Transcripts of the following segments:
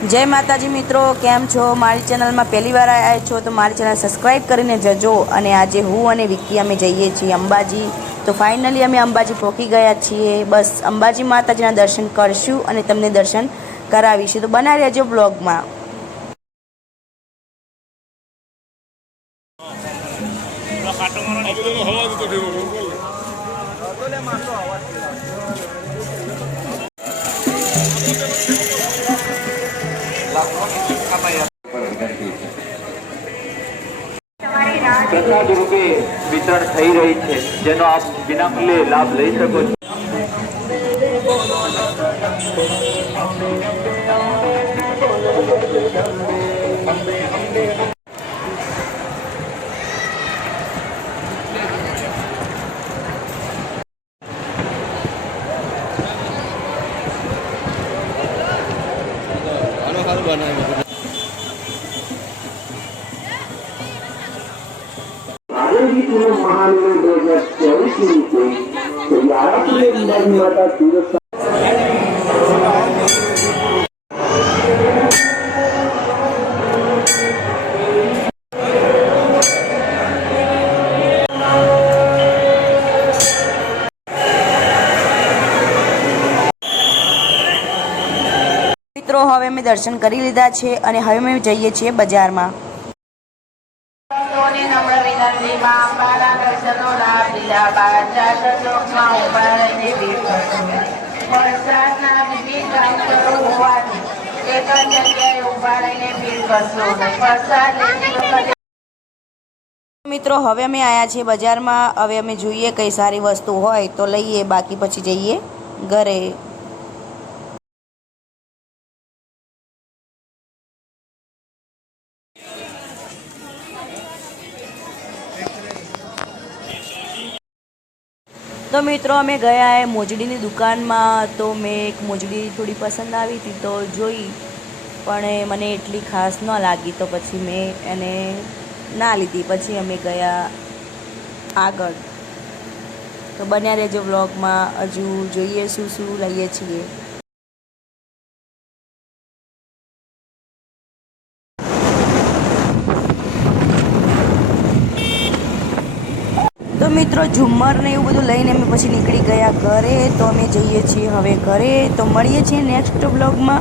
जय माताजी मित्रों, केम छो? मारी चेनल में पहली बार आया छो तो मारी चेनल सब्सक्राइब करीने जजो। अने आजे हूँ अने विक्की अमे जईए छीए अंबाजी। तो फाइनली अमे अंबाजी पहोंची गया छीए। बस अंबाजी माताजीना दर्शन करशुं अने तमने दर्शन करावीशुं। तो बना रहेजो ब्लॉग में। प्रसाद रूपे वितरण થઈ રહી છે, જેનો આપ વિનામૂલ્યે લાભ લઈ શકો છો। मित्रों हवे अमे दर्शन करी लीधा छे अने हवे अमे जईए छीए बजार में। मित्रों हवे अमे आया छे बजार में। हवे अमे जोईए कई सारी वस्तु होय तो लईए, बाकी पछी जईए घरे। तो मित्रों अमे गया है मोजड़ी दुकान में। तो मैं एक मोजड़ी थोड़ी पसंद आई थी तो जोई, पण मने एटली खास न लागी तो पछी मैं एने ना लीधी। पछी अमे गया आगळ। तो बन्या रहेजो व्लॉग में, हजू जोईए शुं शुं लईए छीए। तो मित्रों झूमर ने एवं बधुं लईने अमे पछी निकળી गया घरे। तो अमे जईए छीए हवे घरे। तो मळीए छीए नेक्स्ट ब्लॉग में।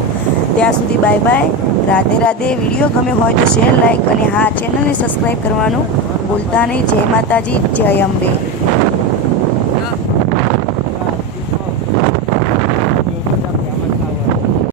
त्यां सुधी bye bye, Radhe Radhe. Video गमे होय तो शेर, लाइक और हाँ चेनल ने सब्सक्राइब करवानुं भूलता नहीं। जय माताजी, जय अंबे।